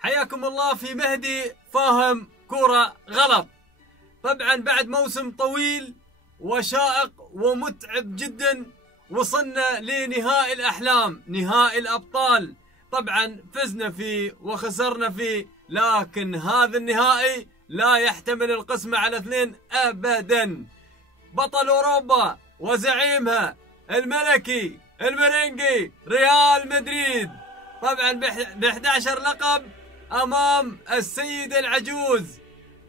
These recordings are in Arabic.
حياكم الله في مهدي فاهم كورة غلط. طبعا بعد موسم طويل وشائق ومتعب جدا وصلنا لنهائي الأحلام، نهائي الأبطال. طبعا فزنا فيه وخسرنا فيه، لكن هذا النهائي لا يحتمل القسمة على اثنين أبدا. بطل أوروبا وزعيمها الملكي المرنجي ريال مدريد، طبعا ب 11 لقب امام السيد العجوز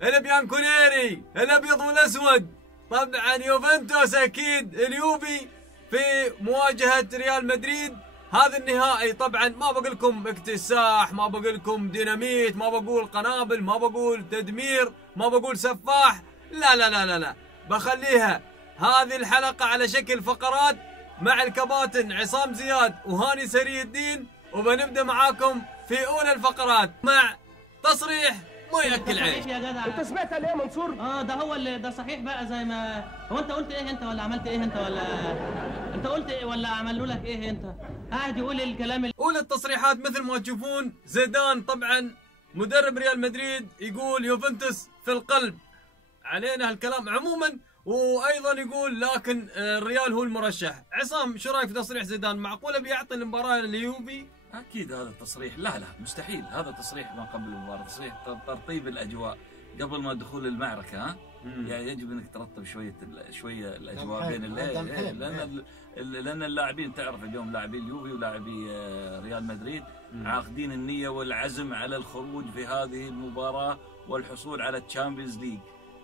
البيانكونيري الابيض والاسود. طبعا يوفنتوس اكيد اليوفي في مواجهه ريال مدريد. هذا النهائي طبعا ما بقول لكم اكتساح، ما بقول لكم ديناميت، ما بقول قنابل، ما بقول تدمير، ما بقول سفاح، لا لا لا لا لا، بخليها هذه الحلقه على شكل فقرات مع الكباتن عصام زياد وهاني سري الدين، وبنبدا معاكم في اولى الفقرات مع تصريح ما ياكل عيش. يا جدع انت سمعت ليه يا منصور؟ ده هو اللي ده صحيح بقى. زي ما هو انت قلت ايه انت، ولا عملت ايه انت، ولا انت قلت ايه ولا عملوا لك ايه انت؟ قاعد يقول الكلام اولى التصريحات مثل ما تشوفون، زيدان طبعا مدرب ريال مدريد يقول يوفنتوس في القلب، علينا هالكلام عموما، وايضا يقول لكن الريال هو المرشح. عصام شو رايك في تصريح زيدان؟ معقوله بيعطي المباراه لليوفي؟ اكيد هذا التصريح لا مستحيل. هذا تصريح ما قبل المباراه، تصريح ترطيب الاجواء قبل ما دخول المعركه. يعني يجب انك ترطب شويه الاجواء بين لان اللاعبين تعرف اليوم لاعبي اليوفي ولاعبي ريال مدريد عاقدين النيه والعزم على الخروج في هذه المباراه والحصول على الشامبيونز ليج.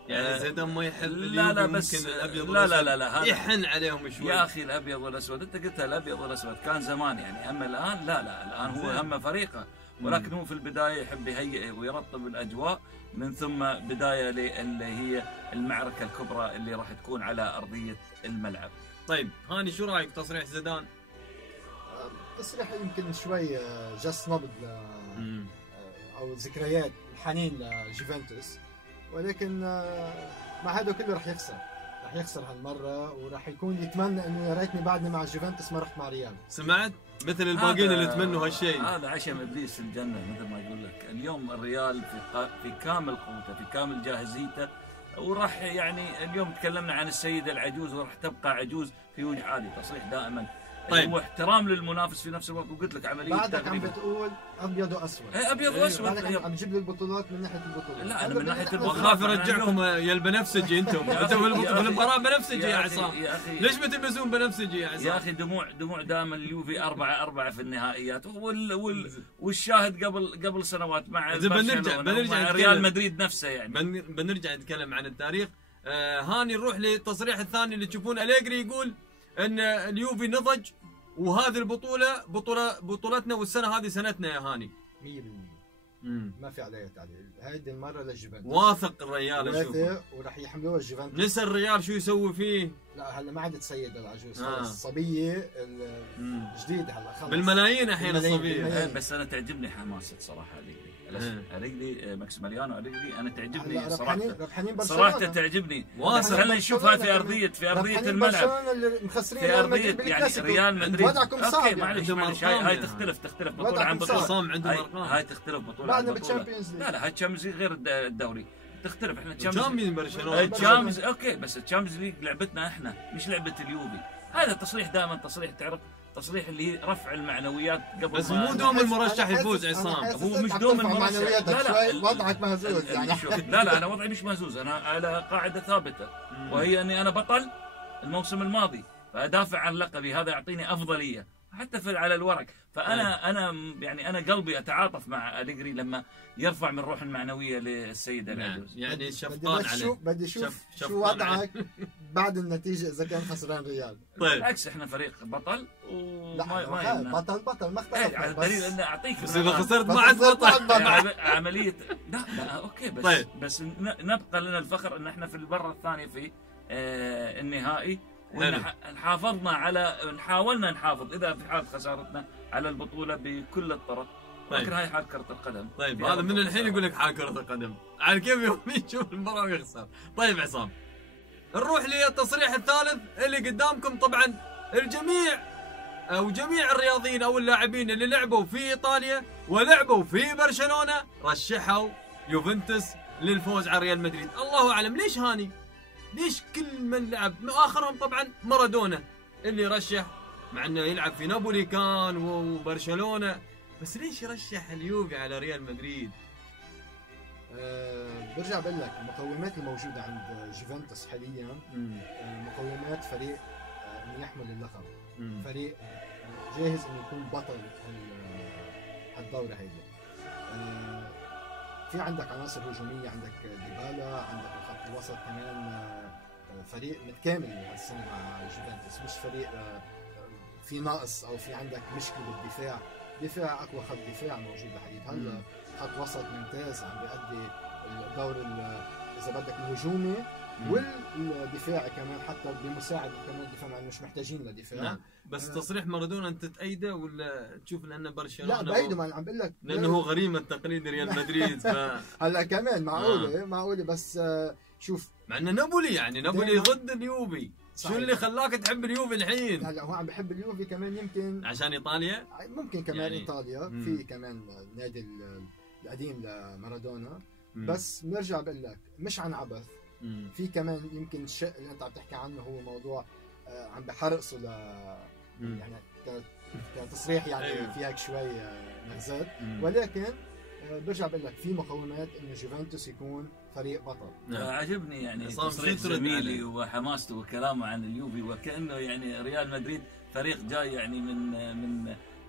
يعني زيدان ما يحب لا بس ممكن الابيض لا يحن عليهم شوي يا اخي. الابيض والاسود انت قلتها، الابيض والاسود كان زمان يعني، اما الان لا الان هو هم فريقه، ولكن هو في البدايه يحب يهيئ ويرطب الاجواء، من ثم بدايه اللي هي المعركه الكبرى اللي راح تكون على ارضيه الملعب. طيب هاني شو رايك بتصريح زيدان؟ تصريح يمكن شوي جس نبض او ذكريات الحنين لجوفنتوس، ولكن مع هذا كله رح يخسر هالمره، وراح يكون يتمنى انه يا ريتني بعدني مع جوفنتوس ما رحت مع ريال. سمعت؟ مثل الباقيين اللي تمنوا هالشيء. هذا عشم ابليس في الجنه مثل ما يقول لك. اليوم الريال في كامل قوته، في كامل جاهزيته، وراح يعني اليوم تكلمنا عن السيده العجوز وراح تبقى عجوز في وجه عادي. تصريح دائما طيب. واحترام للمنافس في نفس الوقت. وقلت لك عمليه بعدك عم بتقول ابيض واسود. ابيض واسود. بعدك عم تجيب لي البطولات من ناحيه البطولات. لا انا من ناحيه البطولات خاف يرجعكم يا البنفسجي. انتم في المباراه بنفسجي يا عصام. ليش بتلبسون بنفسجي يا عصام؟ يا اخي دموع دائما اليوفي 4-4 في النهائيات، والشاهد قبل سنوات مع بنرجع ريال مدريد نفسه. يعني بنرجع نتكلم عن التاريخ. هاني نروح للتصريح الثاني اللي تشوفون أليجري يقول ان اليوفي نضج، وهذه البطولة بطولتنا، والسنة هذه سنتنا يا هاني. 100% ما في عليها تعديل. هذه المرة للجوفنتوس. واثق الريال اشوفه. وراح يحملوها الجوفنتوس. نسى الريال شو يسوي فيه؟ لا هلا ما عاد تسيد العجوز. الصبية الجديدة هلا خلص. بالملايين احيانا الصبية. بس انا تعجبني حماسة صراحة أليجري ماكسيميليانو أليجري. انا تعجبني صراحة تعجبني. بس خلينا نشوفها في أرضية الملعب. في أرضية يعني ريال مدريد. وضعكم صعب. اوكي معلش هاي تختلف بطولة عن بطولة. عندهم ارقام. هاي تختلف بطولة عن بطولة. لا هاي تشامبيونز ليج غير الدوري. تختلف. احنا تشامبيونز اوكي، بس التشامبيونز ليج لعبتنا احنا مش لعبة اليوفي. هذا تصريح دائما تصريح تعرف تصريح اللي هي رفع المعنويات قبل. بس مو دوم المرشح يفوز عصام. هو مش دوم المرشح. لا وضعك مهزوز يعني. لا انا وضعي مش مهزوز. انا على قاعده ثابته، وهي اني انا بطل الموسم الماضي، فادافع عن لقبي. هذا يعطيني افضليه حتى على الورق. فانا يعني انا قلبي اتعاطف مع أليجري لما يرفع من روح المعنويه للسيده العجوز. يعني شفقان عليه. بدي اشوف شو وضعك بعد النتيجه اذا كان خسران ريال. طيب بالعكس احنا فريق بطل لا بطل ما اختلف. على دليل ان اعطيك بس اذا خسرت ما عاد بطل. عمليه لا اوكي بس طيب. بس نبقى لنا الفخر ان احنا في المره الثانيه في النهائي، حافظنا على حاولنا نحافظ اذا في حال خسارتنا على البطوله بكل الطرق. لكن هاي حال كره القدم. طيب هذا من الحين يقول لك حال كره القدم، على كيف يوم يشوف المباراه ويخسر. طيب عصام، نروح للتصريح الثالث اللي قدامكم. طبعا الجميع او جميع الرياضيين او اللاعبين اللي لعبوا في ايطاليا ولعبوا في برشلونه رشحوا يوفنتوس للفوز على ريال مدريد. الله اعلم ليش هاني؟ ليش كل من لعب اخرهم طبعا مارادونا اللي رشح، مع انه يلعب في نابولي كان وبرشلونه، بس ليش يرشح اليوفي على ريال مدريد؟ برجع بقول لك المقومات الموجوده عند جوفنتوس حاليا مقومات فريق انه يحمل اللقب، فريق جاهز انه يكون بطل هالدوره هيدي. في عندك عناصر هجوميه، عندك ديبالا، عندك الخط الوسط كمان، فريق متكامل هالسنه مع جوفنتوس، مش فريق في ناقص او في عندك مشكله بالدفاع. دفاع اقوى خط دفاع موجود بحديد، هلا خط وسط ممتاز عم بيأدي الدور اذا بدك الهجومي والدفاعي كمان، حتى بمساعد كمان الدفاع مع مش محتاجين لدفاع. نعم. بس تصريح مارادونا انت تأيده ولا تشوف لانه برشلونه؟ لا بأيده، ما عم بقول لك لانه هو غريمه تقليد ريال مدريد هلا كمان معقوله بس شوف، مع انه نابولي يعني نابولي ضد اليوفي. شو اللي خلاك تحب اليوفي الحين؟ هلا هو عم بحب اليوفي كمان، يمكن عشان ايطاليا، ممكن كمان يعني ايطاليا في كمان النادي القديم لمارادونا. بس بنرجع بقول لك مش عن عبث، في كمان يمكن الشق اللي انت عم تحكي عنه هو موضوع عم بحرقصه يعني كتصريح يعني أيوه. في هيك شوي نغزات، ولكن برجع بقول لك في مقومات انه جوفنتوس يكون فريق بطل. عجبني يعني تصريح زميلي وحماسته وكلامه عن اليوفي، وكأنه يعني ريال مدريد فريق جاي يعني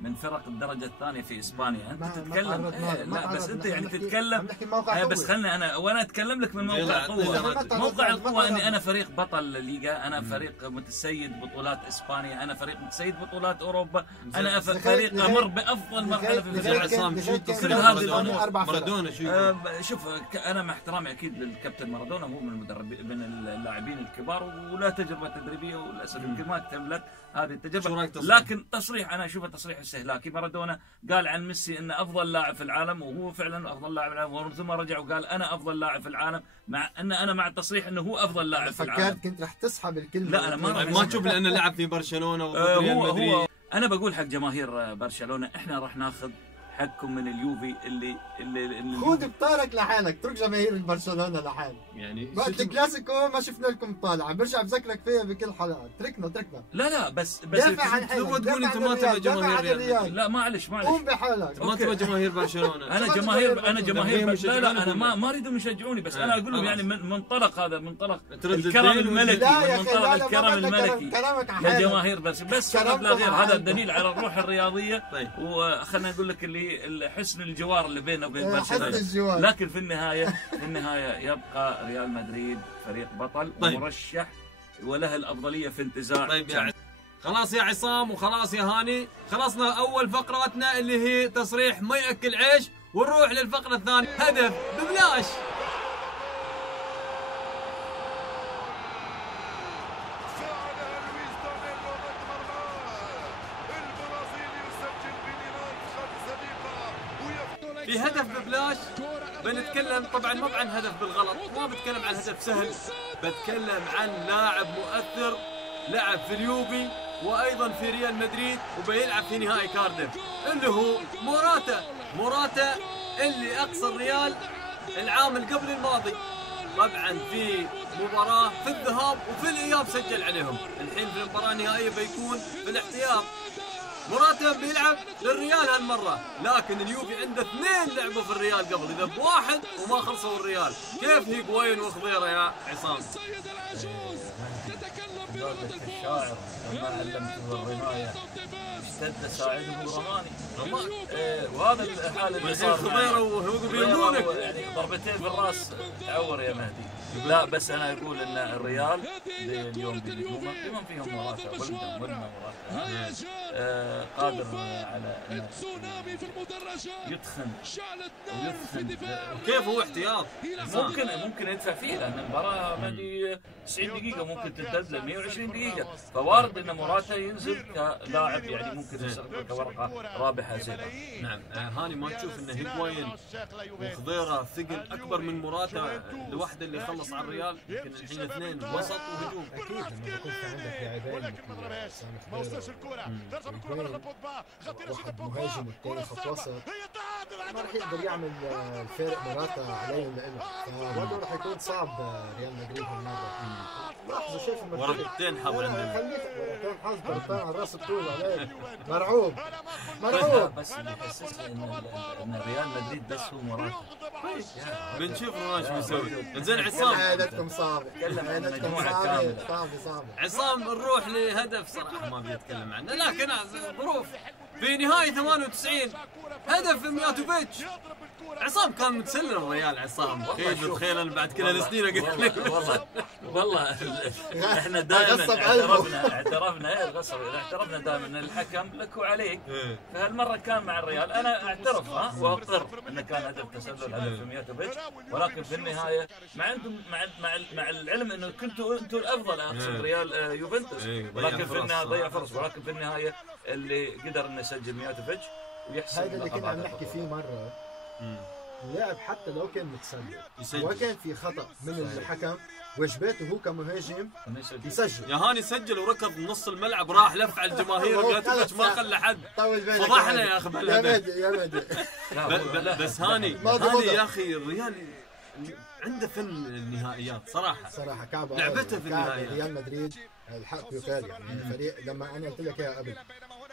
من فرق الدرجة الثانية في اسبانيا. انت تتكلم لا بس انت يعني تتكلم بس خلني انا اتكلم لك من موقع قوة. موقع القوة اني انا فريق بطل الليغا، انا فريق متسيد بطولات اسبانيا، انا فريق متسيد بطولات اوروبا، انا فريق امر بافضل مرحلة في المجال. كل هذه الامور مارادونا شوف انا مع احترامي اكيد للكابتن مارادونا، هو من المدربين من اللاعبين الكبار ولا تجربة تدريبية وللاسف يمكن ما اكتملت هذه التجربة. لكن تصريح انا اشوفه تصريح استهلاكي. مارادونا قال عن ميسي انه افضل لاعب في العالم، وهو فعلا افضل لاعب في العالم، ثم رجع وقال انا افضل لاعب في العالم، مع ان انا مع التصريح انه هو افضل لاعب في العالم. فكرت كنت رح تسحب الكلمه. لا انا ما تشوف لانه لعب في برشلونه وضد ريال مدريد. انا بقول حق جماهير برشلونه احنا راح ناخذ حقكم من اليوفي اللي خذ بطارك لحالك، اترك جماهير برشلونه لحالك. يعني وقت الكلاسيكو ما شفنا لكم طالعه، برجع بذكرك فيها بكل حلقه. تركنا لا بس دافع عن حالك، تقول انت ما تبغى جماهير ريال. لا معلش قوم بحالك. ما تبغى جماهير برشلونه. انا جماهير لا انا ما اريدهم يشجعوني، بس انا اقول لهم يعني من منطلق هذا، منطلق الكرم الملكي، من منطلق الكرم الملكي لجماهير برشلونه. بس فقط لا غير، هذا دليل على الروح الرياضيه. وخلنا نقول لك اللي حسن الجوار اللي بينه وبين برشلونه. لكن في النهايه يبقى ريال مدريد فريق بطل ومرشح وله الافضليه في انتزاع. طيب خلاص يا عصام وخلاص يا هاني، خلصنا اول فقراتنا اللي هي تصريح ما ياكل عيش، ونروح للفقره الثانيه هدف ببلاش. في هدف ببلاش بنتكلم طبعا مو عن هدف بالغلط، ما بتكلم عن هدف سهل، بتكلم عن لاعب مؤثر لعب في اليوفي وايضا في ريال مدريد وبيلعب في نهائي كارديف، اللي هو موراتا اللي اقصى الريال العام اللي قبل الماضي. طبعا في مباراة في الذهاب وفي الاياب سجل عليهم، الحين في المباراة النهائية بيكون في الاحتياط. موراتا بيلعب للريال هالمرة، لكن اليوفي عنده 2 لعبوا في الريال قبل، إذا بواحد وما خلصوا الريال. كيف هيغوايين وخضيرة يا عصام؟ الشاعر لما علمته الرماية اشتد ساعده رماني. وهذا الحال اللي صار خضيرة وهو بيرمونك يعني ضربتين في الراس تعور يا مهدي. لا بس انا اقول ان الريال اليوم بما فيهم موراتا ولنا موراتا قادر على انه يتخن كيف هو احتياط؟ ممكن يدفع فيه، لان المباراه بعد 90 دقيقه ممكن تمتد ل 120 دقيقه، فوارد ان موراتا ينزل كلاعب يعني ممكن يستخدمه كورقه رابحه زي نعم. هاني ما تشوف ان هيغوايين وخضيره ثقل اكبر من موراتا لوحده اللي خلص على الريال؟ يمكن الحين اثنين وسط وهجوم. اكيد لما يكون في عندك لاعبين مثل سامي خضيره واحد مهاجم والثاني خط وسط، ما راح يقدر يعمل الفارق موراتا عليهم لإله، فبرضه راح يكون صعب ريال مدريد هالمره. لاحظوا شايف ورقتين حظ عندنا، ورقتين حظ ضربتين على الراس الطول عليه، مرعوب بس اللي يحسسني ان ريال مدريد بس هو موراتا. بنشوف رونالدو بيسوي. زين عصام، عينتكم صعبه، عينتكم صعبه. عصام نروح لهدف صراحه ما بيتكلم عنه، لكن ظروف في نهاية 98 هدف مياتوفيتش. عصام كان متسلل الريال. عصام تخيل انا بعد كل هالسنين اقول لك والله احنا دائما اعترفنا دائما ان الحكم لك وعليك، فهالمره كان مع الريال انا اعترف واقر انه كان هدف تسلل هدف مياتوفيتش، ولكن في النهايه مع العلم انه كنتوا انتم الافضل، اقصد ريال يوفنتوس، ولكن في النهايه ضيع فرص، ولكن في النهايه اللي قدر انه يسجل مياتوفيتش ويحسب. هذا اللي كنا عم نحكي فيه مره، اللاعب حتى لو كان متسلل وكان في خطا من الحكم، واجباته هو كمهاجم يسجل. يا هاني سجل وركض نص الملعب، راح لف على الجماهير مياتوفيتش ما خلى حد. فضحنا يا اخي يا مادي بس هاني يا اخي الريال عنده فن النهائيات صراحه كعبه لعبته في النهائيات. ريال مدريد الحق يقال يعني فريق، لما انا قلت لك اياها قبل،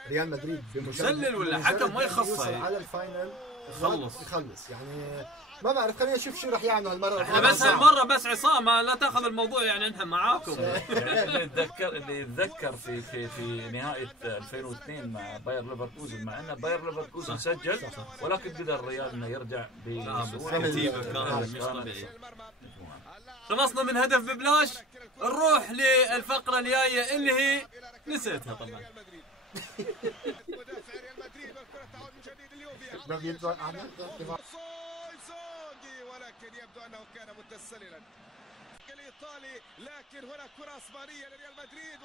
ريال مدريد مسلل ولا حكم ما يخصه على الفاينل يخلص يعني. ما بعرف، خلينا نشوف شو راح يعمل هالمره. احنا بس هالمره بس عصام لا تاخذ الموضوع يعني نحن معاكم. اللي يتذكر في نهايه 2002 مع باير ليفركوزن، مع ان باير ليفركوزن سجل ولكن قدر الريال انه يرجع بترتيبه كان مش طبيعي. خلصنا من هدف ببلاش، نروح للفقره الجايه اللي هي نسيتها طبعا. ولكن يبدو انه كان متسللا الايطالي، لكن هنا كره اسبانيه لريال مدريد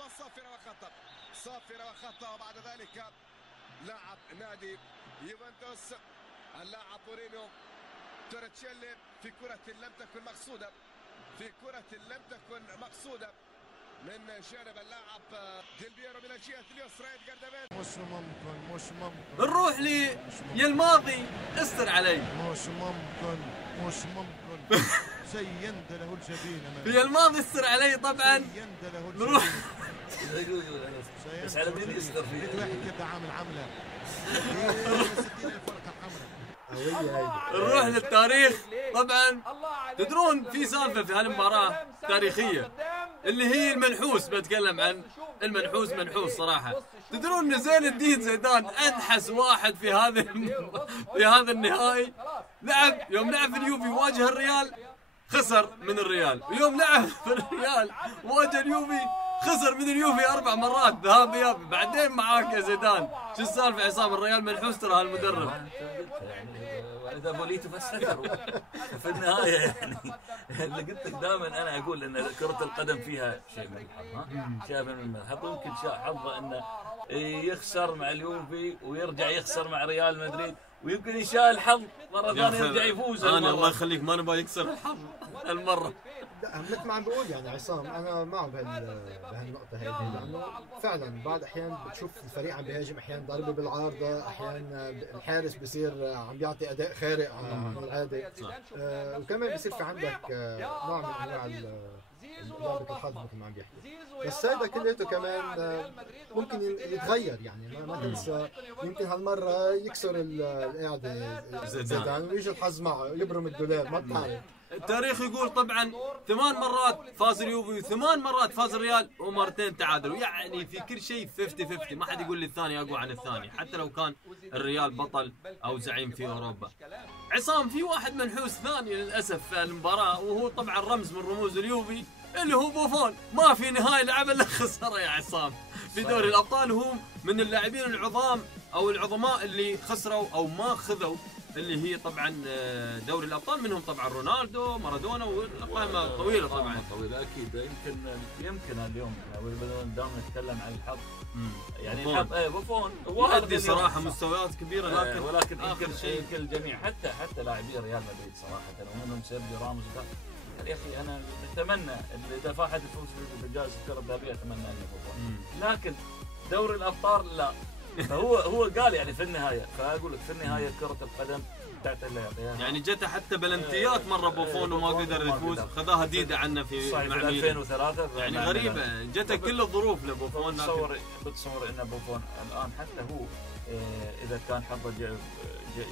صافره وخطا وبعد ذلك لاعب نادي يوفنتوس اللاعب مورينيو توريتشيلي في كره لم تكن مقصوده من جانب اللاعب ديل بيرو من الجهه اليسرى. مش ممكن نروح لي يا الماضي استر علي. مش ممكن زينت له الجبين في الماضي استر علي طبعا. نروح بس على مين يستر فيه؟ كذا عامل عمله نروح للتاريخ طبعا. تدرون في سالفه في هالمباراه تاريخيه اللي هي المنحوس، بتكلم عن المنحوس صراحه. تدرون ان زين الدين زيدان انحس واحد في هذا النهائي. يوم لعب في اليوفي واجه الريال خسر من الريال، ويوم لعب في الريال واجه اليوفي خسر من اليوفي 4 مرات ذهاب اياب. بعدين معاك يا زيدان شو السالفه عصام؟ الريال منحوس ترى هالمدرب. اذا بوليتو بس في النهايه يعني اللي قلت لك دائما انا اقول ان كره القدم فيها شيء من الحظ، شيء من الحظ. يمكن حظه انه يخسر مع اليوفي ويرجع يخسر مع ريال مدريد، ويمكن يشاء الحظ مره ثانيه يرجع يفوز. انا الله يخليك ما نبغى يكسر الحظ المره. مثل ما عم بقول يعني عصام، انا معه بهالنقطه هذه، لانه فعلا بعض احيان بتشوف الفريق عم بيهاجم، احيانا ضربه بالعارضه، احيانا الحارس بصير عم بيعطي اداء خارق عن العاده، وكمان بصير في عندك نوع من انواع لعبه الحظ مثل ما عم بيحكي. بس هذا كلياته كمان ممكن يتغير يعني. ما تنسى يمكن هالمره يكسر القاعده زيدان ويجي الحظ معه يبرم الدولاب، ما بتعرف. التاريخ يقول طبعا 8 مرات فاز اليوفي و8 مرات فاز الريال ومرتين تعادلوا، يعني في كل شيء 50-50، ما حد يقول لي الثاني اقوى عن الثاني حتى لو كان الريال بطل او زعيم في اوروبا. عصام في واحد منحوس ثاني للاسف في المباراه، وهو طبعا رمز من رموز اليوفي اللي هو بوفون. ما في نهائي لعب الا خسره يا عصام في دوري الابطال. هو من اللاعبين العظام او العظماء اللي خسروا او ما خذوا اللي هي طبعا دوري الابطال. منهم طبعا رونالدو، مارادونا، والقائمه طويله طبعا. طويله اكيد. يمكن اليوم دام نتكلم عن الحظ يعني بوفون. الحظ بوفون يؤدي صراحه مستويات كبيره، لكن ولكن آخر يمكن شيء الجميع حتى لاعبي ريال مدريد صراحه ومنهم سيرجيو راموس يا اخي انا اتمنى اذا فاحد يفوز بجائزه الكره الذهبيه اتمنى ان يفوز، لكن دوري الابطال لا. فهو قال يعني في النهايه، فاقول لك في النهايه كره القدم تعطي اللي يعطيها. يعني جته حتى بلنتيات مره بوفون وما قدر يفوز، خذاها ديده عنا في صحيح 2003 يعني غريبه جته كل الظروف لبوفون. بتصور ان بوفون الان حتى هو اذا كان حظه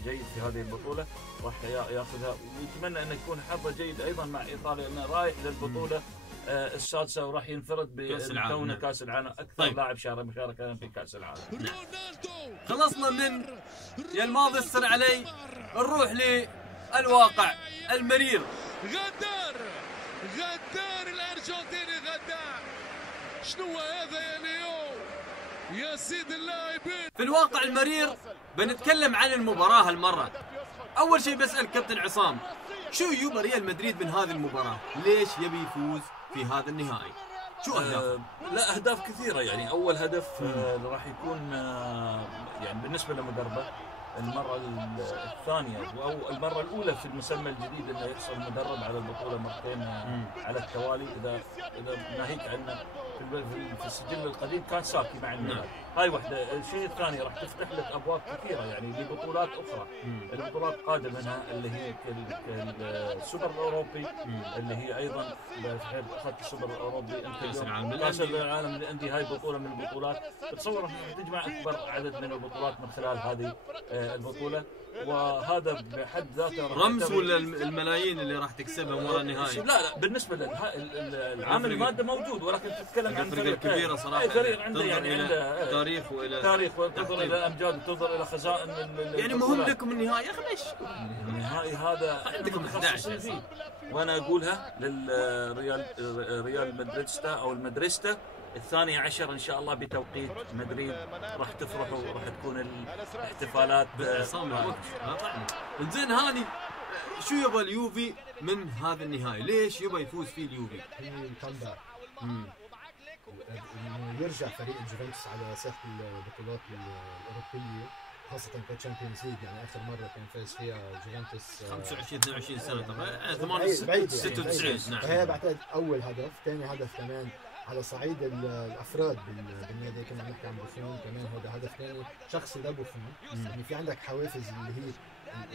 جيد في هذه البطوله راح ياخذها، ويتمنى انه يكون حظه جيد ايضا مع ايطاليا لانه رايح للبطوله السادسه وراح ينفرد بكونه كاس العالم اكثر. طيب. لاعب مشاركه في كاس العالم. خلصنا من يا الماضي استر علي، نروح للواقع المرير. غدار الارجنتيني غدار. شنو هذا يا ليو يا سيد اللاعبين؟ في الواقع المرير بنتكلم عن المباراة هالمرة. أول شيء بسأل كابتن عصام، شو يبى ريال مدريد من هذه المباراة؟ ليش يبي يفوز في هذا النهائي؟ شو أهداف؟ لا أهداف كثيرة يعني. أول هدف راح يكون يعني بالنسبة لمدربه المرة الثانية أو المرة الأولى في المسمى الجديد أنه يحصل مدرب على البطولة مرتين على التوالي. إذا ناهيك عنه في السجل القديم كان ساكي مع الميلان. هاي واحدة. الشيء الثاني راح تفتح لك أبواب كثيرة يعني لبطولات أخرى. البطولات قادمة منها اللي هي السوبر الأوروبي اللي هي أيضا أخذت السوبر الأوروبي كأس العالم للأندية. هاي بطولة من البطولات بتصور راح تجمع أكبر عدد من البطولات من خلال هذه البطولة، وهذا بحد ذاته رمز ولا الملايين اللي راح تكسبها ورا النهائي؟ لا بالنسبة للعامل المادة موجود، ولكن تتكلم عن فريق كبيرة صراحة. فريق عنده يعني عنده تاريخ وتنظر إلى أمجاد وتنظر إلى خزائن يعني مهم لكم النهائي يا أخي. ليش؟ النهائي هذا عندكم 11 فيه. وأنا أقولها للريال مدريدستا أو المدريستا 12 إن شاء الله بتوقيت مدريد راح تفرحوا وراح تكون الاحتفالات زين. هاني شو يبغى اليوفي من هذا النهائي؟ ليش يبغى يفوز فيه اليوفي؟ الكامباك يرجع فريق الجوفنتوس على ساحة البطولات الأوروبية خاصة كتشامبيونز ليج. يعني آخر مرة كان فاز فيها جوفنتوس 22 سنة طبعا 96. نعم. فهي بعتقد أول هدف. ثاني هدف كمان على صعيد الافراد بالنادي كنا نحكي عن بوفون كمان، هذا هدف ثاني شخصي لبوفون. يعني في عندك حوافز اللي هي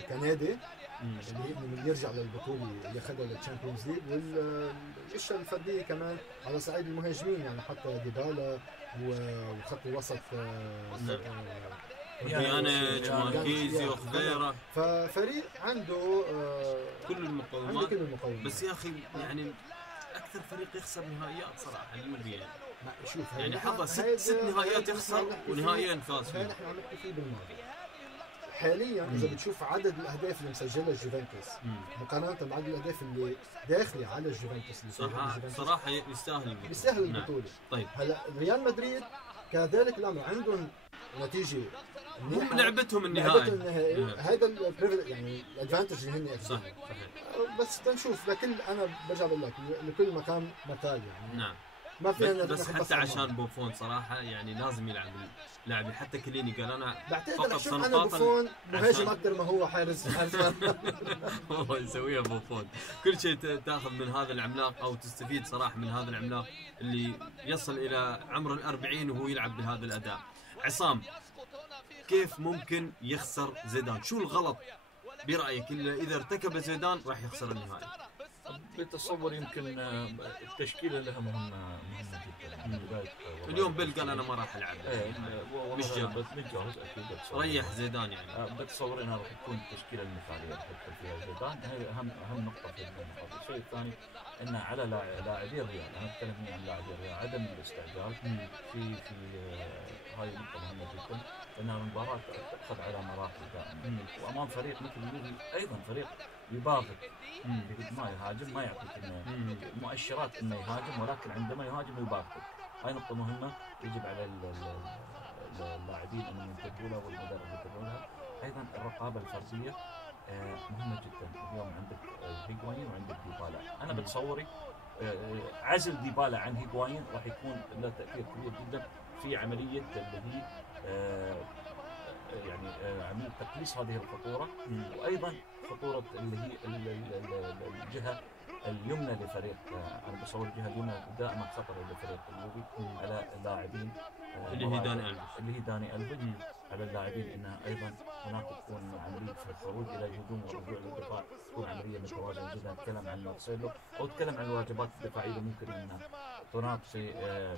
كنادي اللي هي انه يرجع للبطوله اللي اخذها للتشامبيونز ليج، والاشياء الفرديه كمان على صعيد المهاجمين يعني حتى ديبالا وخط الوسط بيانيتش ماركيزي وخفيرة. ففريق عنده كل المقومات. بس يا اخي يعني اكثر فريق يخسر نهائيات صراحه اليوفي يعني. شوف يعني حظه ست نهائيات يخسر ونهائيا فاز فيه. نحن عم نحكي فيه بالماضي. حاليا اذا بتشوف عدد الاهداف اللي مسجلها الجوفنتوس مقارنه بعدد الاهداف اللي داخله على الجوفنتوس صراحه يستاهل البطوله. طيب هلا ريال مدريد كذلك الامر عندهم نتيجه هم لعبتهم النهائي. هذا يعني الادفانتج اللي هن صح. بس تنشوف لكل انا برجع بقول لك لكل مكان مثال يعني. نعم. ما فينا بس حتى عشان بوفون صراحه يعني لازم يلعب لاعب. حتى كليني قال انا بعتقد شوف انا بوفون مهاجم اكثر ما هو حارس. هو يسويها بوفون. كل شيء تاخذ من هذا العملاق او تستفيد صراحه من هذا العملاق اللي يصل الى عمر 40 وهو يلعب بهذا الاداء. عصام كيف ممكن يخسر زيدان؟ شو الغلط برايك اللي اذا ارتكب زيدان راح يخسر النهائي؟ بتصور يمكن التشكيله لها مهمه جدا. اليوم بيل قال انا ما راح العب. مش جاهز اكيد. ريح زيدان يعني. بتصور انها راح تكون التشكيله المثاليه اللي يدخل فيها زيدان. هي اهم نقطه في النقاط. الشيء الثاني انه على لاعبي الريال، انا اتكلم عن لاعبي الريال عدم الاستعجال في هاي نقطه مهمه جدا. ان المباراه تاخذ على مراحل دائما، وامام فريق مثل اليوفي ايضا فريق يباغت بقد ما يهاجم، ما يعطيك مؤشرات انه يهاجم، ولكن عندما يهاجم يباغتك. هاي نقطه مهمه يجب على اللاعبين ان ينتبهوا لها والمدرب ينتبهوا لها. ايضا الرقابه الفرديه مهمه جدا. اليوم عندك هيغوايين وعندك ديبالا، انا بتصوري عزل ديبالا عن هيغوايين راح يكون له تاثير كبير جدا في عمليه اللي هي يعني عمليه تقليص هذه الخطوره، وايضا خطوره اللي هي الجهه اليمنى لفريق. انا بصور الجهه اليمنى دائما خطر لفريق اليوفي على اللاعبين اللي هي داني ألفيش على اللاعبين انها ايضا هناك تكون عمليه في الخروج الى الهجوم والرجوع للدفاع، تكون عمليه متوازنه جدا. نتكلم عن مارسيلو او نتكلم عن الواجبات الدفاعيه ممكن انها تناقص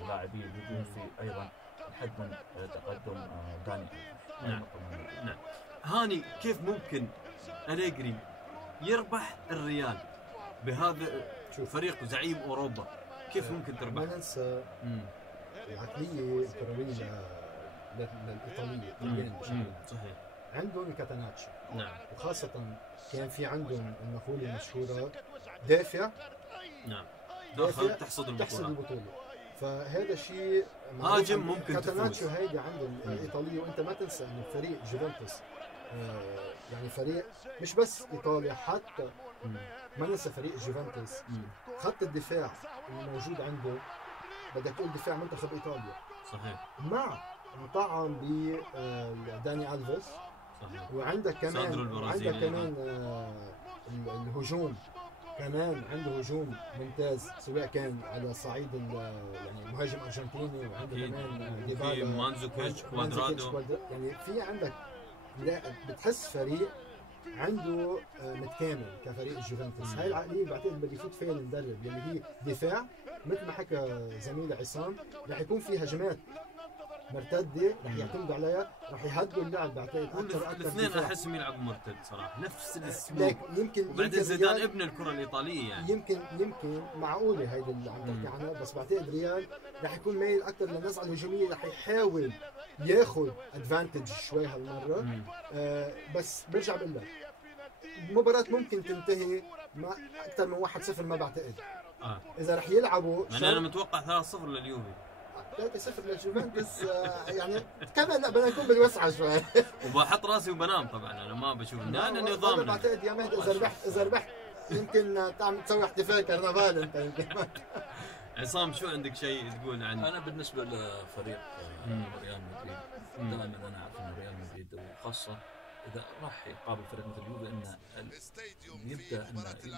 لاعبي الهجوم في ايضا الحد من تقدم داني ألفيش. نعم. هاني، كيف ممكن أليجري يربح الريال بهذا فريق زعيم اوروبا؟ كيف ممكن تربح؟ ما ننسى العقليه الكرويه للايطاليين صحيح. عندهم كاتاناتشو، نعم، وخاصه كان في عندهم المقوله المشهوره دافع، نعم، دافع تحصد البطوله. فهذا شيء هاجم ممكن كاتاناتشو تفوز. هيدي عند الايطاليه. وانت ما تنسى انه فريق جوفنتوس يعني فريق مش بس ايطاليا، حتى ما ننسى فريق جوفنتوس خط الدفاع اللي موجود عنده، بدك تقول دفاع منتخب ايطاليا، صحيح، مع مطعم بداني ألفيش، صحيح، وعندك البرازيلي. كمان الهجوم، كمان عنده هجوم ممتاز، سواء كان على صعيد يعني مهاجم ارجنتيني، وعنده كمان ديبالا، مانزوكيتش، كوادرادو. يعني في عندك، لا بتحس فريق عنده متكامل كفريق الجوفنتوس. هاي العقليه بعتقد بده يفوت فيها المدرب، اللي هي دفاع مثل ما حكى زميلي عصام، رح يكون في هجمات مرتده رح يعتمدوا عليها، رح يهدوا اللعب. بعتقد اكثر الاثنين احسهم يلعبوا مرتد صراحه، نفس الاسلوب. يمكن وبعدين زيدان ابن الكره الايطاليه يعني. يمكن معقوله هيدي اللي عم تحكي عنها، بس بعتقد ريال رح يكون مايل اكثر للنزعه الهجوميه، رح يحاول ياخذ ادفانتج شوي هالمره. بس برجع بقول لك المباراه ممكن تنتهي مع اكثر من 1-0، ما بعتقد. اذا رح يلعبوا انا متوقع 3-0 لليوفي، 3-0 للجوفنتوس. يعني كمان لا، بدنا نكون بالوسعه شوي. وبحط راسي وبنام طبعا، انا ما بشوف انا نظام. انا بعتقد يا مهدي اذا ربحت يمكن تعمل تسوي احتفال كرنفال انت يمكن. عصام، شو عندك شيء تقول عن؟ انا بالنسبه لفريق ريال مدريد دائما انا اعرف ان ريال مدريد وخاصه اذا راح يقابل فريق مثل اليوفي انه يبدا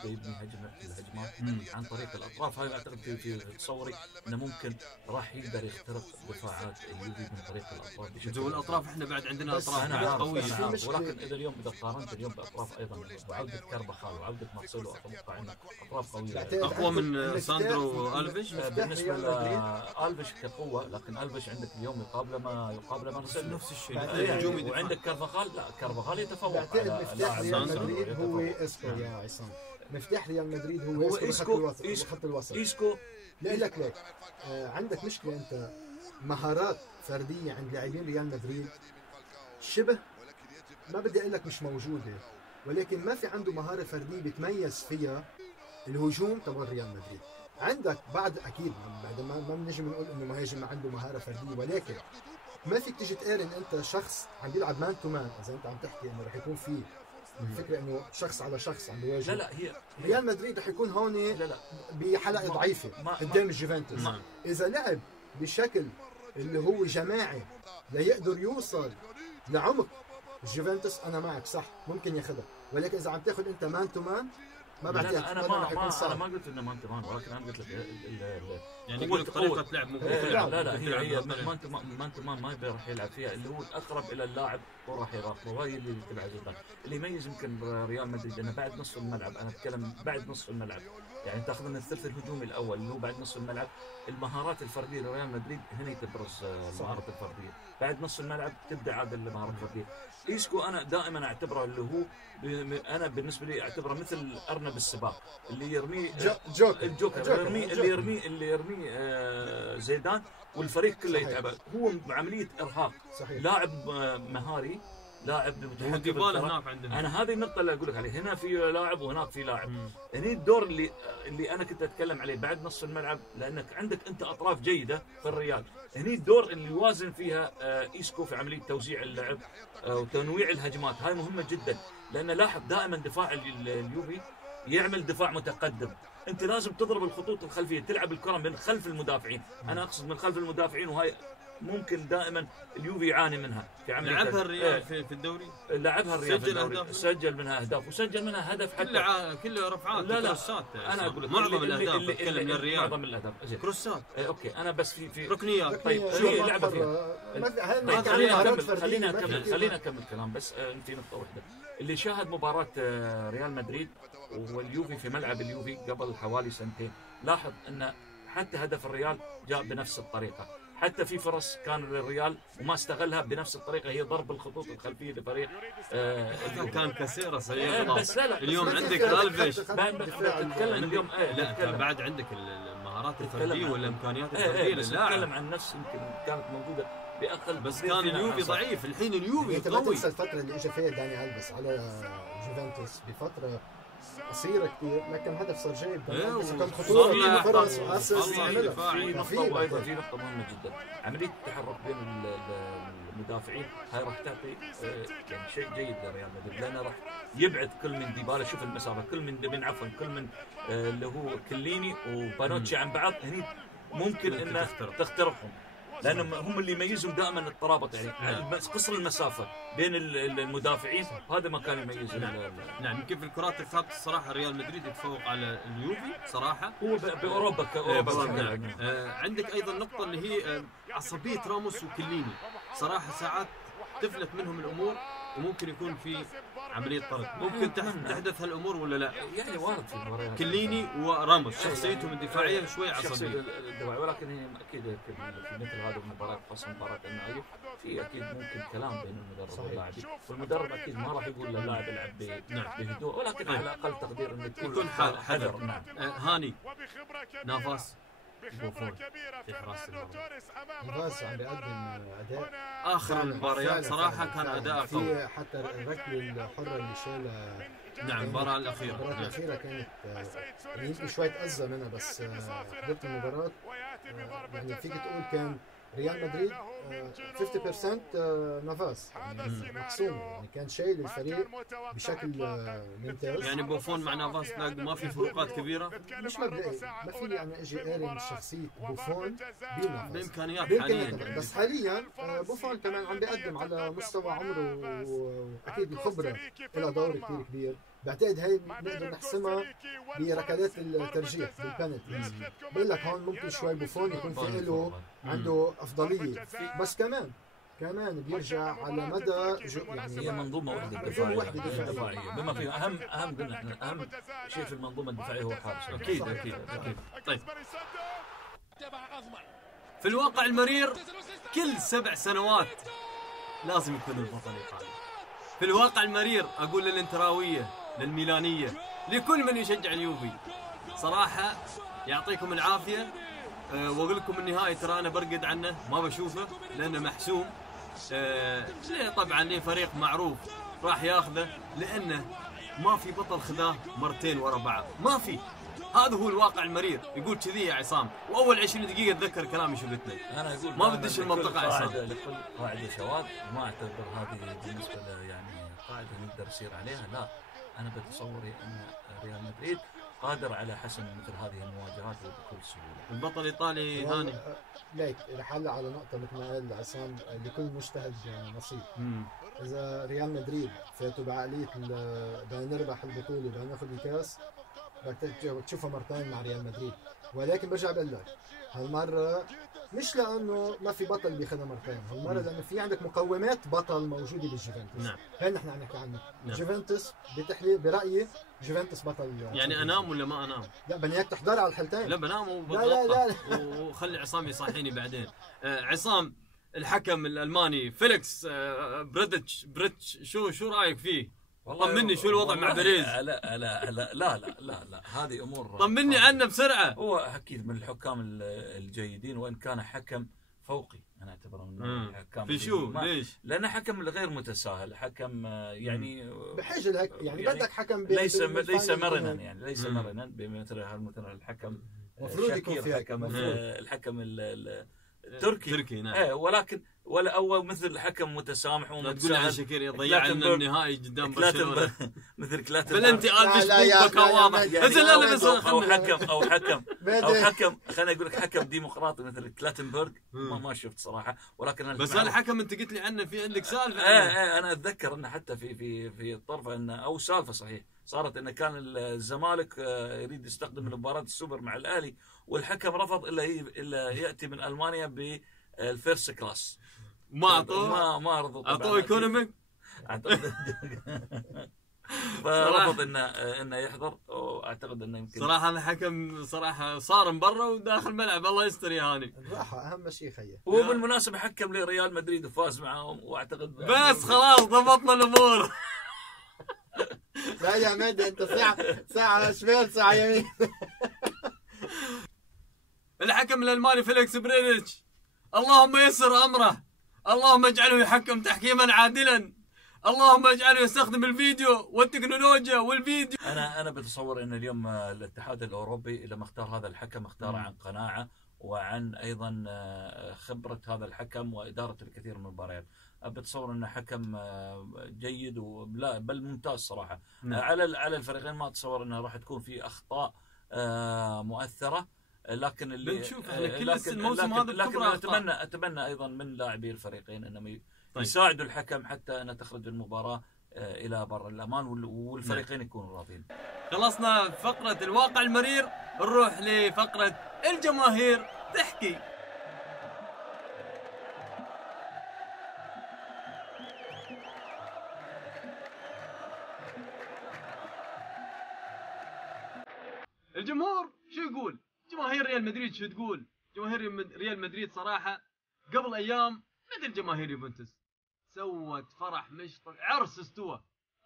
يبني الهجمات عن طريق الاطراف. هاي اعتقد في تصوري انه ممكن راح يقدر يخترق دفاعات اليوفي من طريق الاطراف. جو الاطراف احنا بعد عندنا اطراف قويه، ولكن اذا اليوم اذا قارنت اليوم باطراف ايضا وعوده كارباخال وعوده مارسيلو، اتوقع ان اطراف قويه اقوى من ساندرو ألفيش. بالنسبه لألفيش كقوه، لكن ألفيش عندك اليوم يقابله مارسيلو نفس الشيء الهجومي. وعندك كارفاخال، لا كارفاخال يتفوق. بعتقد مفتاح ريال مدريد هو اسكو يا عصام. مفتاح ريال مدريد هو اسكو خط الوسط. اسكو لك عندك مشكله انت، مهارات فرديه عند لاعبين ريال مدريد شبه، ما بدي اقول لك مش موجوده، ولكن ما في عنده مهاره فرديه بيتميز فيها الهجوم تبع ريال مدريد. عندك بعد اكيد بعد ما بنجم نقول انه مهاجم ما عنده مهاره فرديه، ولكن ما فيك تيجي تقارن انت شخص عم بيلعب مان تو مان. اذا انت عم تحكي انه رح يكون في الفكره انه شخص على شخص عم بيواجه، لا هي ريال مدريد رح يكون هون بحلقه ضعيفه قدام الجوفنتوس. اذا لعب بشكل اللي هو جماعي ليقدر يوصل لعمق الجوفنتوس، انا معك صح ممكن ياخذها، ولكن اذا عم تاخذ انت مان تو مان ما بعتقد. انا ما قلت انه مان تو مان، ولكن انا قلت لك يعني يقول لك طريقه لعب ممكن تلعب. لا هي مان تو مان ما راح يلعب فيها، اللي هو الاقرب الى اللاعب وراح يراقبه. وهي اللي تبع زيدان اللي يميز يمكن ريال مدريد انه بعد نصف الملعب، انا اتكلم بعد نصف الملعب، يعني تاخذ من الثلث الهجومي الاول اللي هو بعد نصف الملعب، المهارات الفرديه لريال مدريد هنا تبرز المهارات الفرديه، بعد نصف الملعب تبدا عاد المهارات الفرديه. إيسكو انا دائما اعتبره اللي هو انا بالنسبه لي اعتبره مثل ارنب السباق اللي يرميه الجوكر اللي يرميه زيدان والفريق كله يتعب. هو عمليه ارهاق. صحيح. لاعب مهاري، لاعب متحكم ديبالا هناك عندنا. انا هذه النقطه اللي اقول لك عليها، هنا في لاعب وهناك في لاعب. هني الدور اللي انا كنت اتكلم عليه بعد نصف الملعب، لانك عندك انت اطراف جيده في الريال. هني الدور اللي يوازن فيها إيسكو في عمليه توزيع اللعب وتنويع الهجمات. هاي مهمه جدا، لان لاحظ دائما دفاع اليوفي يعمل دفاع متقدم. انت لازم تضرب الخطوط الخلفيه، تلعب الكره من خلف المدافعين. انا اقصد من خلف المدافعين، وهاي ممكن دائما اليوفي يعاني منها في عمليه. لعبها الريال في الدوري، لعبها الريال في الدوري، سجل منها اهداف، وسجل منها هدف حتى كله رفعات. لا كروسات. انا اقول لك معظم الاهداف بتكلم من الريال، معظم الاهداف كروسات. اوكي انا بس في ركنيات. طيب شوف لعبه فيها. خلينا اكمل كلام بس. في نقطه واحده، اللي شاهد مباراه ريال مدريد واليوفي في ملعب اليوفي قبل حوالي سنتين، لاحظ ان حتى هدف الريال جاء بنفس الطريقه، حتى في فرص كان للريال وما استغلها بنفس الطريقه، هي ضرب الخطوط الخلفيه لفريق كان كاسيرا سيء. بس لا اليوم عندك الفيش. تتكلم اليوم لا انت بعد عندك المهارات الفرديه والامكانيات الفرديه للاعب. تتكلم عن نفس يمكن كانت موجوده باقل، بس كان اليوفي ضعيف. الحين اليوفي انت ما قوي. تنسى الفتره اللي اجى فيها داني البس على جوفنتوس بفتره قصيره كثير، لكن هدف صار جيد. كان خطوره في فرص واسس عملها. في نقطه مهمه جدا، عمليه التحرك بين المدافعين هاي راح تعطي يعني شيء جيد لريال مدريد، لانه راح يبعد كل من ديبالا. شوف المسافه، كل من اللي هو كليني وبانوتشي عن بعض. هني ممكن ان تخترقهم، لانهم هم اللي يميزهم دائما الترابط، يعني قصر المسافه بين المدافعين، هذا ما كان يميز. نعم يمكن في الكرات الثابته الصراحه ريال مدريد يتفوق على اليوفي صراحه. هو باوروبا نعم. عندك ايضا نقطه اللي هي عصبيه راموس وكليني، صراحه ساعات تفلت منهم الامور وممكن يكون في عمليه طرد. ممكن تحدث هالامور ولا لا؟ يعني وارد في المباريات. كليني وراموس شخصيتهم الدفاعيه شوي عصبيه، ولكن هي اكيد في مثل هذه المباريات، خاصه مباراه النهائي، في اكيد ممكن كلام بين المدرب واللاعبين، والمدرب اكيد ما راح يقول للاعب العب بهدوء، ولكن على اقل تقدير انه يكون حذر. نعم. هاني نافاس بوفون في حراسه المرمى. نافاس عم بيقدم اداء اخر المباريات صراحه كان اداء قوي. حتى الركله الحره اللي شالها نعم المباراة الأخيرة كانت يمكن شوي تأذى منها، بس حضرت المباراة يعني فيك تقول كان ريال مدريد 50% نافاس، يعني محسوم، يعني كان شايل الفريق بشكل ممتاز. يعني بوفون مع نافاس تلاقوا ما في فروقات كبيرة، مش مبدئي، ما في يعني اجي قارن شخصية بوفون بنافاس بامكانيات حاليا. بس حاليا بوفون كمان عم بيقدم على مستوى عمره، واكيد الخبرة لها دور كثير كبير. بعتقد هاي نقدر نحسمها بركلات الترجيح بالبنالتيز. بقول لك هون ممكن شوي بوفون يكون في له عنده افضليه، بس كمان بيرجع على مدى يعني هي منظومه وحده دفاعيه بما فيها اهم شيء في المنظومه الدفاعيه هو حارس. اكيد. طيب في الواقع المرير كل 7 سنوات لازم يكون البطل ايطالي. في الواقع المرير اقول للانتراويه، للميلانيه، لكل من يشجع اليوفي، صراحه يعطيكم العافيه. واقول لكم النهائي ترى انا برقد عنه، ما بشوفه لانه محسوم. طبعا ليه فريق معروف راح ياخذه، لانه ما في بطل خذاه مرتين ورا بعض، ما في. هذا هو الواقع المرير. يقول كذي يا عصام، واول 20 دقيقه اتذكر كلامي شو قلت لك. انا اقول ما بديش المنطقه عصام. لكل قاعده شواذ، وما اعتبر هذه بالنسبه يعني قاعده نقدر نسير عليها، لا. انا بتصوري ان ريال مدريد قادر على حسم مثل هذه المواجهات بكل سهوله. البطل الايطالي هاني ليك رحل على نقطه مثل ما قال عصام، لكل مجتهد نصيب. إذا ريال مدريد فاتوا بعقلية بدنا نربح البطولة بدنا ناخذ الكاس، بدك تشوفها مرتين مع ريال مدريد. ولكن برجع بقول لك هالمره مش لانه ما في بطل بياخذها مرتين، هالمره لانه في عندك مقومات بطل موجوده بالجوفنتوس. نعم. هي نحن عم نحكي عنه. نعم. جوفنتوس برايي جوفنتوس بطل. يعني انام ولا ما انام؟ لا بدي اياك تحضر على الحلتين. لا بنام لا لا وخلي عصام يصحيني بعدين. عصام، الحكم الالماني فيليكس بريتش شو رايك فيه؟ طمني شو الوضع مع بيريز؟ لا لا لا لا لا لا لا هذه امور. طمني عنه بسرعه. هو اكيد من الحكام الجيدين، وان كان حكم فوقي انا اعتبره من الحكام. في شو؟ ليش؟ لانه حكم غير متساهل، حكم يعني بحاجه لهيك يعني بدك حكم ليس مرنا، يعني ليس مرنا بمثل الحكم المفروض يكون في الحكم التركي. نعم. ولكن ولا اول مثل الحكم متسامح ومتساهل. تقول عن شاكير ضيع لنا النهائي قدام برشلونه مثل كلاتنبرغ. بلنتي الف كان واضح. لا بس او حكم خليني اقول لك حكم ديمقراطي مثل كلاتنبرغ ما شفت صراحه. ولكن بس الحكم انت قلت لي عنه في عندك سالفه. انا اتذكر انه حتى في الطرف انه او سالفه صحيح صارت انه كان الزمالك يريد يستخدم مباراه السوبر مع الاهلي، والحكم رفض الا ياتي من المانيا بالفيرست كلاس. ما اعطوه، ما رضوا، اعطوه ايكونوميك. فرفض انه يحضر، واعتقد انه يمكن صراحه الحكم صراحه صارم برا وداخل الملعب. الله يستر يا هاني. الراحه اهم شيء خيي. وبالمناسبه حكم لريال مدريد وفاز معهم، واعتقد بس خلاص ضبطنا الامور. لا يا عماد انت ساعه شمال ساعه يمين. الحكم الالماني فيليكس بريتش، اللهم يسر امره، اللهم اجعله يحكم تحكيما عادلا، اللهم اجعله يستخدم الفيديو والتكنولوجيا والفيديو. انا بتصور ان اليوم الاتحاد الاوروبي لما اختار هذا الحكم اختاره عن قناعه وعن ايضا خبره هذا الحكم واداره الكثير من المباريات. بتصور انه حكم جيد ولا بل ممتاز صراحه. على الفريقين ما اتصور انه راح تكون في اخطاء مؤثره، لكن اللي بنشوف احنا كل الموسم هذا لكن اتمنى ايضا من لاعبي الفريقين انهم يساعدوا الحكم حتى ان تخرج المباراه الى بر الامان والفريقين يكونوا راضين. خلصنا فقره الواقع المرير، نروح لفقره الجماهير تحكي. الجمهور شو يقول؟ جماهير ريال مدريد شو تقول؟ جماهير ريال مدريد صراحة قبل أيام مثل جماهير يوفنتوس سوت فرح مش عرس استوى.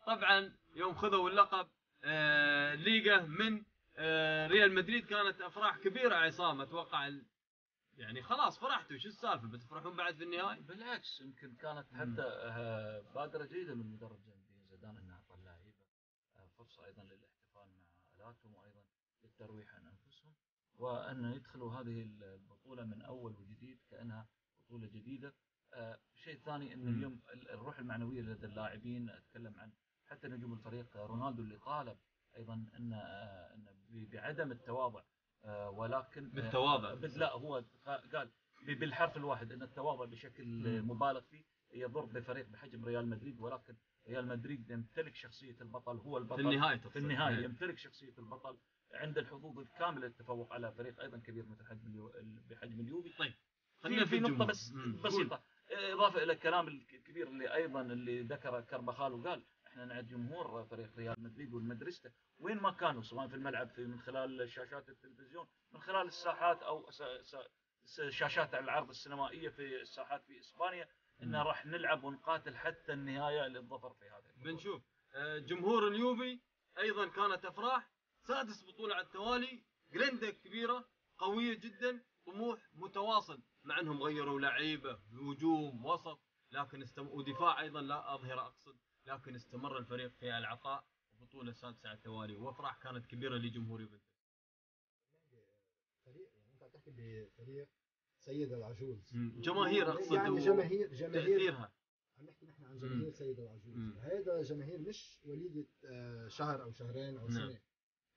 طبعا يوم خذوا اللقب ليغا من ريال مدريد كانت أفراح كبيرة. عصام أتوقع يعني خلاص فرحتوا، شو السالفة؟ بتفرحون بعد في النهائي؟ بالعكس يمكن كانت حتى بادرة جيدة من مدرب زيدان انه اعطى اللعيبة فرصة ايضا للاحتفال مع الاتهم وايضا للترويح عن انفسهم، وأن يدخلوا هذه البطولة من أول وجديد كأنها بطولة جديدة. شيء ثاني أن اليوم الروح المعنوية لدى اللاعبين، أتكلم عن حتى نجوم الفريق رونالدو اللي طالب أيضا أن بعدم التواضع، ولكن بالتواضع لا هو قال بالحرف الواحد أن التواضع بشكل مبالغ فيه يضر بفريق بحجم ريال مدريد، ولكن ريال مدريد يمتلك شخصية البطل، هو البطل في النهاية يمتلك شخصية البطل، عند الحظوظ الكامله للتفوق على فريق ايضا كبير مثل بحجم اليوفي. طيب في نقطه بس بسيطه اضافه الى الكلام الكبير اللي ذكره كربخال، وقال احنا نعد جمهور فريق ريال مدريد والمدرسته وين ما كانوا، سواء في الملعب من خلال شاشات التلفزيون، من خلال الساحات او شاشات العرض السينمائيه في الساحات في اسبانيا، ان راح نلعب ونقاتل حتى النهايه للظفر في هذا. بنشوف جمهور اليوفي ايضا كانت افراح، سادس بطولة على التوالي، جريندا كبيرة قوية جدا، طموح متواصل، مع انهم غيروا لعيبة هجوم وسط لكن ودفاع ايضا لا اظهر اقصد، لكن استمر الفريق في العطاء، بطولة سادسة على التوالي وافراح كانت كبيرة لجمهور يوفنتوس. فريق يعني انت تحكي بفريق سيد العجوز، جماهير اقصد يعني جماهير تأثيرها. عم نحكي نحن عن جماهير سيد العجوز، هذا جماهير مش وليدة شهر او شهرين او سنة.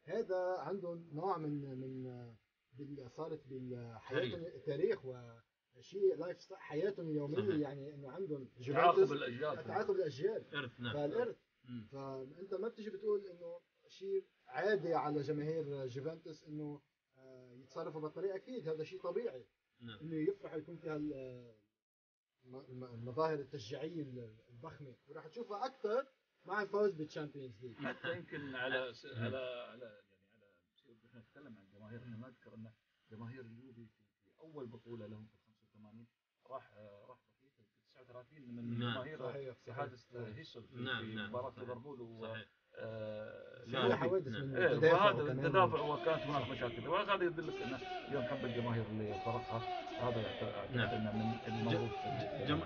هذا عندهم نوع من صارت بالحياتهم تاريخ وشيء لايف ستايل حياتهم اليوميه، يعني انه عندهم تعاقب الاجيال تعاقب الاجيال ارث. فالارث. فانت ما بتيجي بتقول انه شيء عادي على جماهير جوفنتوس انه يتصرفوا بالطريقه. اكيد هذا شيء طبيعي انه يفرحوا يكون فيها المظاهر التشجيعيه الضخمه، وراح تشوفها اكثر مع الفوز بالتشامبيونز ليج. حتى يمكن على شيء احنا نتكلم عن جماهير، احنا ما نذكر ان جماهير اليوفي في اول بطوله لهم في 85 راح 39 من جماهير في حادث هيسل في مباراه ليفربول حوادث من وهذا التدافع وكانت هناك مشاكل، وهذا يدلك انه اليوم حب الجماهير لفرقها، هذا يعتقد انه من الموجود.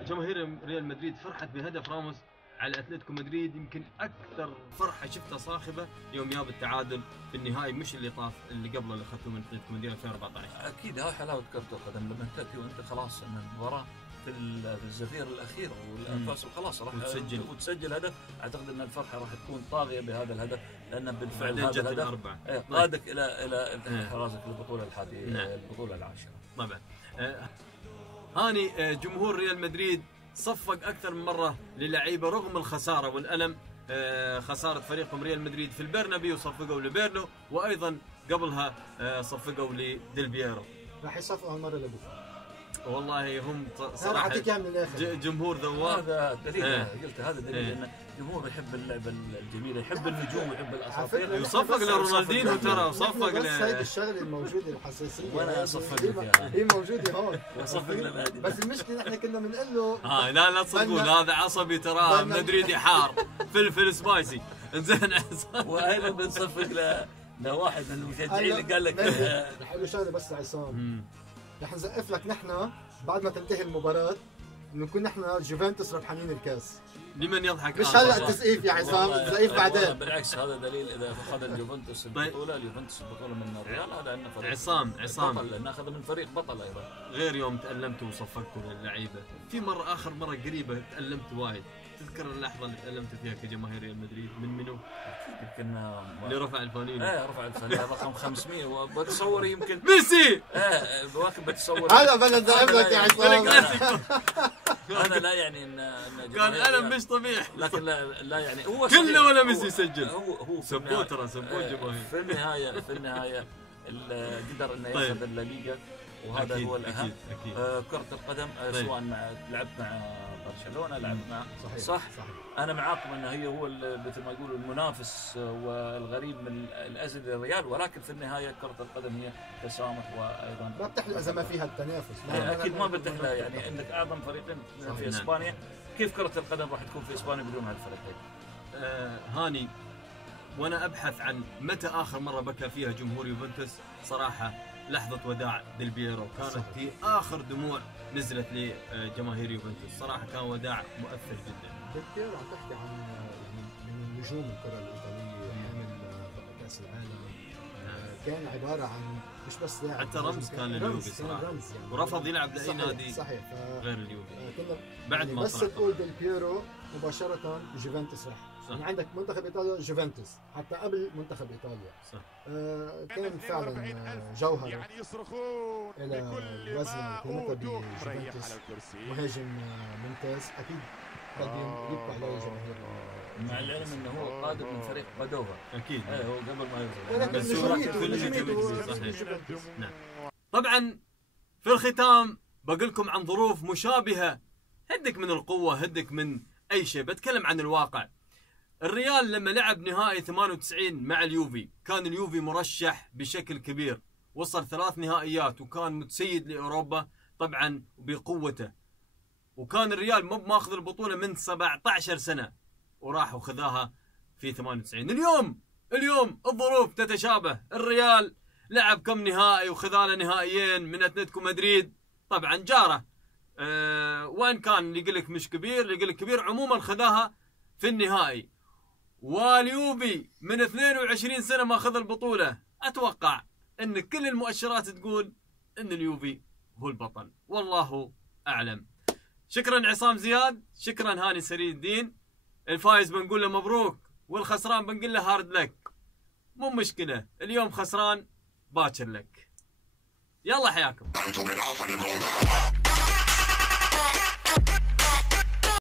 جماهير ريال مدريد فرحت بهدف راموس على اتلتيكو مدريد، يمكن اكثر فرحه شفتها صاخبه يوم جاب التعادل في النهائي، مش اللي طاف اللي قبله اللي اخذته من اتلتيكو مدريد 2014. اكيد هاي حلاوه كره القدم لما تاتي وانت خلاص ان المباراه في الزفير الاخير والانفاس وخلاص راح وتسجل هدف. اعتقد ان الفرحه راح تكون طاغيه بهذا الهدف، لان بالفعل هذا الهدف قادك الى حرازك البطوله البطوله العاشره. طبعا هاني جمهور ريال مدريد صفق اكثر من مره للعيبه رغم الخساره والالم، خساره فريقهم ريال مدريد في البرنابيو، صفقوا لبيرلو، وايضا قبلها صفقوا لديل بييرو. راح يصفقوا هالمره لبكره. والله هم صراحه اعطيك اياها من الاخر، جمهور ذواب. هذا دليل قلت هذا دليل ان الجمهور يحب اللعبه الجميله، يحب النجوم ويحب الاساطير. يصفق لرونالدينو ترى، وصفق بس هيدي الشغله الموجوده الحساسيه وانا اصفق لك هي موجوده هون. اصفق لبادي، بس المشكله احنا كنا بنقول له لا تصدقون هذا عصبي ترى، مدريدي حار فلفل سبايسي. انزين وايضا بنصفق لواحد من المشجعين اللي قال لك رح اقول له شغله بس عصام، رح نزقف لك نحن بعد ما تنتهي المباراه انه نكون نحن جوفنتوس ربحانين الكاس. لمن يضحك؟ مش هلا التسقيف يا عصام، التسقيف بعدين. بالعكس هذا دليل اذا اخذ اليوفنتوس البطوله، من الريال، هذا عندنا فريق عصام بطل، لان اخذ من فريق بطل ايضا. غير يوم تألمتوا وصفقتوا للعيبه، في مره اخر مره قريبه تألمت وايد. تذكر اللحظه اللي تألمت فيها كجماهير ريال مدريد من منو؟ يمكن اللي رفع الفانيلا. رفع الفانيلا رقم 500 وبتصور يمكن ميسي. بواكب بتصور هلا بلا نزعم لك يا عصام. انا لا يعني ان كان ألم مش طبيعي، لكن لا يعني هو كله ولا ميسي يسجل. هو سبوه ترى، سبوه جماهير. في النهايه قدر انه ياخذ الليغا، وهذا أكيد هو الاهم. أكيد. كرة القدم سواء لعبت مع برشلونة، لعبت مع صح. انا معاكم انه هو مثل ما يقولوا المنافس والغريب من الازل للريال، ولكن في النهايه كرة القدم هي تسامح، وايضا ما بتحلى اذا ما فيها التنافس. اكيد ما بتحلى، يعني عندك اعظم فريقين في اسبانيا، كيف كرة القدم راح تكون في اسبانيا بدون هالفريقين؟ هاني وانا ابحث عن متى اخر مره بكى فيها جمهور يوفنتوس، صراحه لحظه وداع ديل بييرو كانت هي اخر دموع نزلت لجماهير يوفنتوس، صراحه كان وداع مؤثر جدا. ديل بييرو عم تحكي عن من نجوم الكره الايطاليه، عامل كاس العالم، كان عباره عن مش بس لاعب، حتى رمز كان لليوفي صراحه، يعني ورفض يلعب لاي نادي صحيح غير اليوفي. كنا بعد يعني ما بس تقول ديل بييرو مباشره جوفنتوس راح، يعني عندك منتخب ايطاليا جوفنتوس حتى قبل منتخب ايطاليا. صح. كان فعلا جوهر الى الوزن وقيمته بجوفنتوس، مهاجم ممتاز، اكيد قد يبقى عليه جماهير. مع العلم انه هو قادم من فريق بادوفا، اكيد هو قبل ما يوصل، ولكن نجوميته. نعم. طبعا في الختام بقول لكم عن ظروف مشابهه، هدك من القوه، هدك من اي شيء. بتكلم عن الواقع. الريال لما لعب نهائي 98 مع اليوفي، كان اليوفي مرشح بشكل كبير، وصل 3 نهائيات وكان متسيد لاوروبا طبعا بقوته، وكان الريال مو ماخذ البطوله من 17 سنه، وراح وخذاها في 98. اليوم الظروف تتشابه، الريال لعب كم نهائي وخذاله نهائيين من اتلتيكو مدريد، طبعا جاره وان كان اللي يقول لك مش كبير، اللي يقول لك كبير، عموما خذاها في النهائي. واليوفي من 22 سنه ما اخذ البطوله. اتوقع ان كل المؤشرات تقول ان اليوفي هو البطل، والله اعلم. شكرا عصام زياد، شكرا هاني سري الدين. الفايز بنقول له مبروك، والخسران بنقول له هارد لك، مو مشكله، اليوم خسران باكر لك. يلا حياكم.